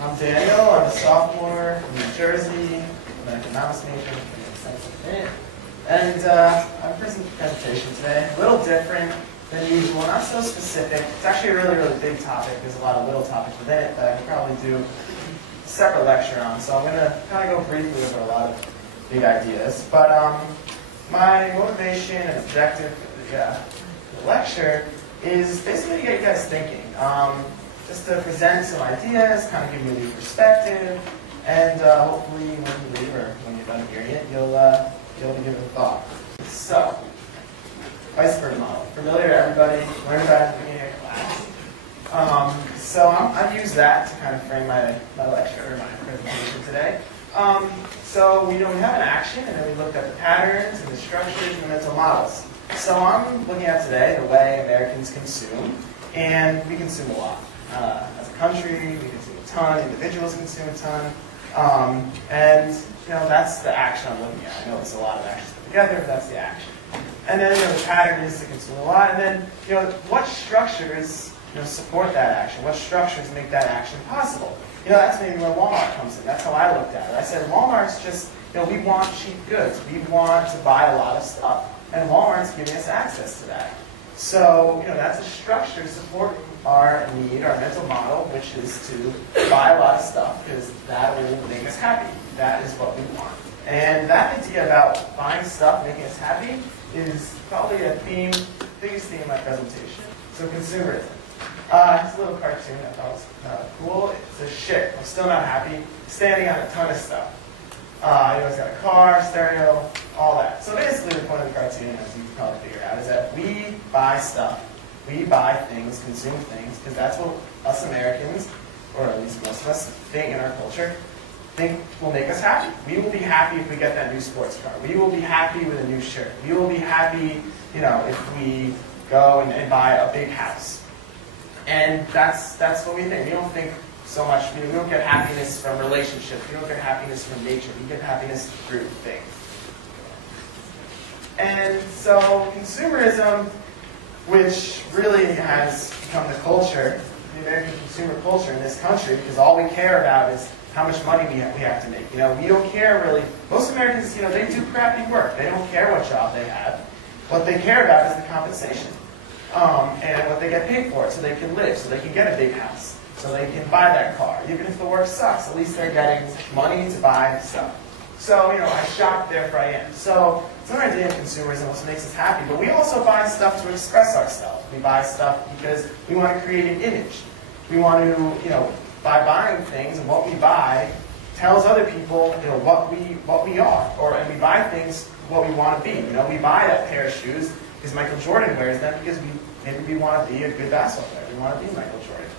I'm Daniel. I'm a sophomore in New Jersey. I'm an economics major. And I'm presenting a presentation today. A little different than usual, not so specific. It's actually a really, really big topic. There's a lot of little topics within it that I could probably do a separate lecture on. So I'm going to kind of go briefly over a lot of big ideas. But my motivation and objective for the lecture is basically to get you guys thinking. Just to present some ideas, kind of give you a new perspective, and hopefully when you leave or when you're done hearing it, you'll be able to give it a thought. So, Iceberg Model. Familiar to everybody? Learned about it at the beginning of class. So I've used that to kind of frame my lecture or my presentation today. So we have an action, and then we looked at the patterns and the structures and the mental models. So I'm looking at today the way Americans consume, and we consume a lot. As a country, we consume a ton, individuals consume a ton, and that's the action I'm looking at. I know it's a lot of actions put together, but that's the action. And then the pattern is to consume a lot, and then what structures support that action? What structures make that action possible? That's maybe where Walmart comes in. That's how I looked at it. I said Walmart's just we want cheap goods. We want to buy a lot of stuff, and Walmart's giving us access to that. So that's a structure supporting our need, our mental model, which is to buy a lot of stuff because that will make us happy. That is what we want. And that idea about buying stuff, making us happy, is probably a biggest theme of my presentation. So consumerism. It's a little cartoon I thought was cool. It's a shit. I'm still not happy. Standing on a ton of stuff. He's got a car, stereo, all that. So basically the point of the cartoon, as you can probably figure out, is that we buy stuff. We buy things, consume things, because that's what us Americans, or at least most of us, think in our culture, think will make us happy. We will be happy if we get that new sports car. We will be happy with a new shirt. We will be happy, if we go and buy a big house. And that's what we think. We don't think so much. We don't get happiness from relationships. We don't get happiness from nature. We get happiness through things. And so consumerism, which really has become the culture, the American consumer culture in this country, because all we care about is how much money we have to make. We don't care really. Most Americans, they do crappy work. They don't care what job they have. What they care about is the compensation and what they get paid for, so they can live, so they can get a big house, so they can buy that car. Even if the work sucks, at least they're getting money to buy stuff. So, I shop, therefore I am. So, it's our idea of consumerism, what makes us happy. But we also buy stuff to express ourselves. We buy stuff because we want to create an image. We want to, by buying things, and what we buy tells other people, what we are. And we buy things what we want to be. We buy that pair of shoes because Michael Jordan wears them because maybe we want to be a good basketball player. We want to be Michael Jordan.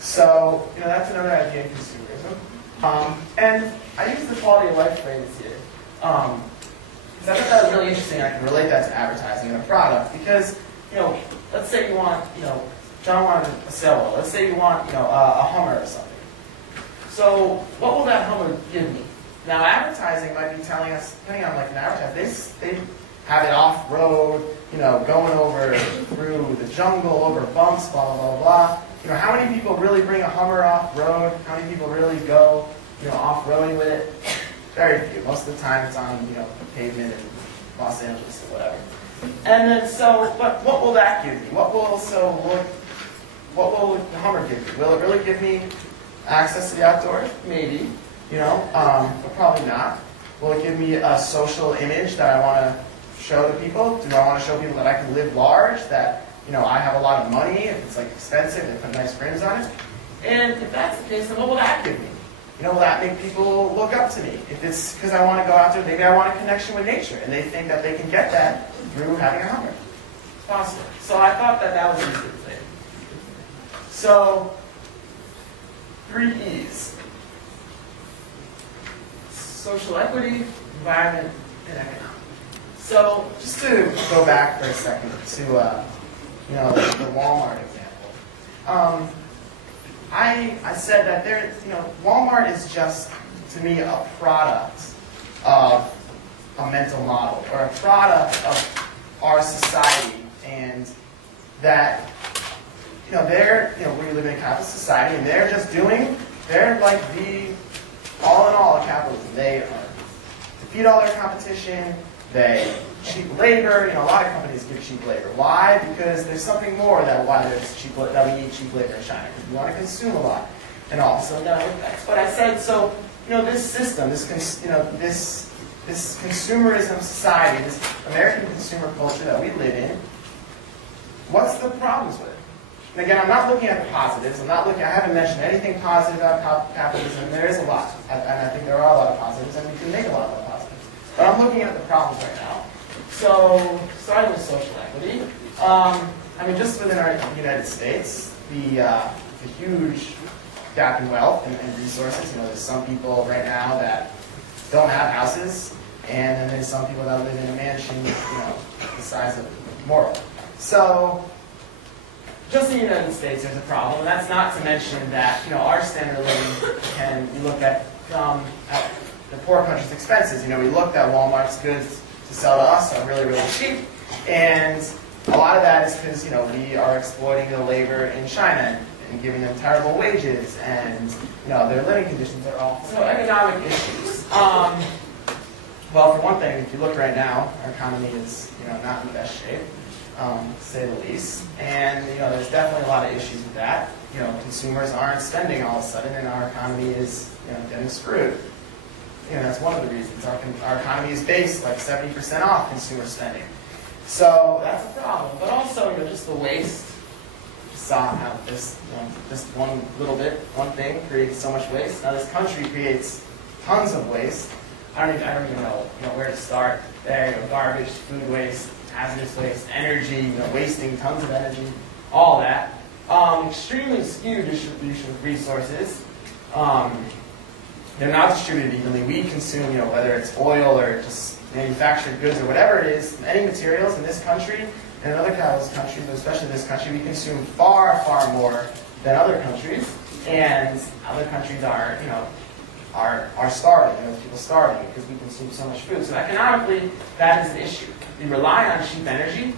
So, that's another idea of consumerism. And I use the quality of life phrase here. Because I thought that was really interesting. I can relate that to advertising and a product. Because, let's say you want, John wanted a sailboat. Let's say you want, a Hummer or something. So, what will that Hummer give me? Now, advertising might be telling us, depending on an advertiser, they have it off-road, going over through the jungle, over bumps, blah, blah, blah, blah. How many people really bring a Hummer off-road? How many people really go, off-roading with it? Very few. Most of the time it's on, pavement in Los Angeles or whatever. And then, but what will that give me? What will the Hummer give me? Will it really give me access to the outdoors? Maybe, but probably not. Will it give me a social image that I want to show to people? Do I want to show people that I can live large, that I have a lot of money, if it's expensive, they put nice frames on it? And if that's the case, then what will that give me? Will that make people look up to me? If it's because I want to go out there, maybe I want a connection with nature, and they think that they can get that through having a Hummer. It's possible. So I thought that was a good thing. So, 3 E's. Social equity, environment, and economics. So, just to go back for a second to the Walmart example. I said that Walmart is just, to me, a product of a mental model, or a product of our society, and that we live in a capitalist society, and they're just doing they're like the all in all of capitalism. They are defeat all their competition. They cheap labor. You know, a lot of companies give cheap labor. Why? Because there's something more that why there's cheap that we need cheap labor in China. Because we want to consume a lot and all. So that's what I said. So you know, this system, this consumerism society, this American consumer culture that we live in. What's the problems with it? And again, I'm not looking at the positives. I haven't mentioned anything positive about capitalism. There is a lot, and I think there are a lot of positives, and we can make a lot of positives. But I'm looking at the problems right now. So, starting with social equity. I mean, just within our United States, the huge gap in wealth and resources. You know, there's some people right now that don't have houses, and then there's some people that live in a mansion, you know, the size of Morrill. So, just in the United States, there's a problem, and that's not to mention that, you know, our standard of living can, you look at the poor country's expenses. You know, we looked at Walmart's goods to sell to us are really, really cheap, and a lot of that is because, you know, we are exploiting the labor in China and giving them terrible wages, and, you know, their living conditions are awful. So economic issues. Well, for one thing, if you look right now, our economy is, you know, not in the best shape. To say the least. And, you know, there's definitely a lot of issues with that. You know, consumers aren't spending all of a sudden, and our economy is, you know, getting screwed. You know, that's one of the reasons. Our economy is based like 70% off consumer spending. So that's a problem. But also, you know, just the waste. You saw how this, you know, just one little bit, one thing creates so much waste. Now this country creates tons of waste. I don't even know, where to start. There, you know, garbage, food waste, hazardous waste, energy, you know, wasting tons of energy, all that. Extremely skewed distribution of resources. They're not distributed evenly. We consume, you know, whether it's oil or just manufactured goods or whatever it is, any materials in this country and in other capitalist countries, but especially this country, we consume far, far more than other countries. And other countries are, you know, are starving. You know, people starving because we consume so much food. So economically, that is an issue. We rely on cheap energy.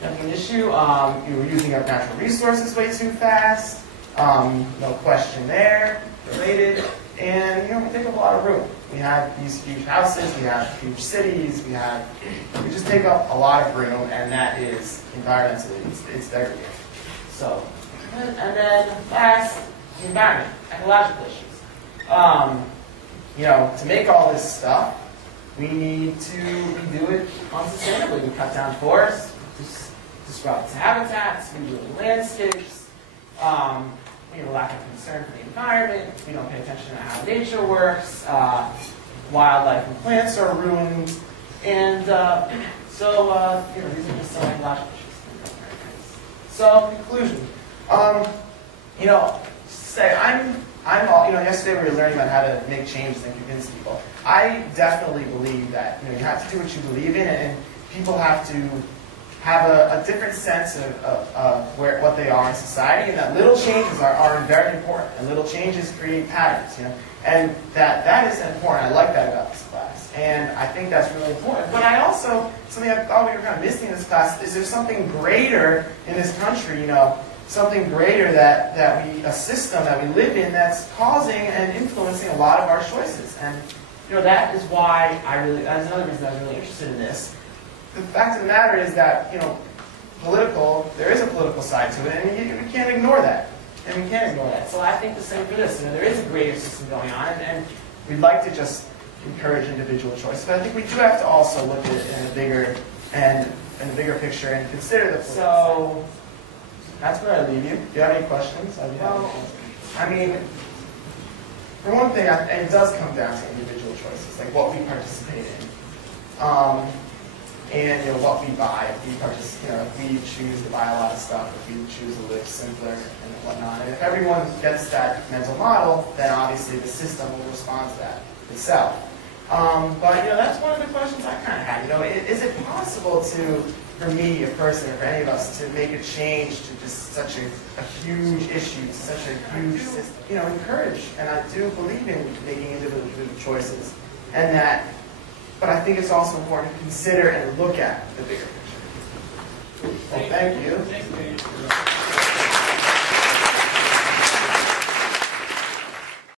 That's an issue. We're using up natural resources way too fast. No question there. Related. And, you know, we take up a lot of room. We have these huge houses. We have huge cities. We just take up a lot of room, and that is environmentally, it's degrading. So, and then last, the environment, ecological issues. You know, to make all this stuff, we need to do it unsustainably. We cut down forests, disrupt habitats, we ruin landscapes, we have a lack of concern for the environment, we don't pay attention to how nature works, wildlife and plants are ruined, and so, you know, these are just some ecological issues. So, conclusion. You know, you know, yesterday we were learning about how to make changes and convince people. I definitely believe that, you know, you have to do what you believe in, and people have to have a different sense of what they are in society, and that little changes are very important, and little changes create patterns, you know, and that is important. I like that about this class, and I think that's really important. But I also, something I thought we were kind of missing in this class, is there something greater in this country, you know, something greater a system that we live in that's causing and influencing a lot of our choices. And, you know, that is why that's another reason I was really interested in this. The fact of the matter is that, you know, there is a political side to it, and we can't ignore that. And we can't ignore that. So I think the same for this. You know, there is a greater system going on, and we'd like to just encourage individual choice. But I think we do have to also look at it in the bigger picture and consider the political side. That's where I leave you. Do you have any questions? I mean, for one thing, it does come down to individual choices, like what we participate in, and, you know, what we buy. If we choose to buy a lot of stuff, if we choose to live simpler and whatnot, and if everyone gets that mental model, then obviously the system will respond to that itself. But, you know, that's one of the questions I kind of had. You know, is it possible for me, a person, or for any of us, to make a change to just such a huge issue, such a huge system? You know, encourage, and I do believe in making individual choices, but I think it's also important to consider and look at the bigger picture. Well, thank you.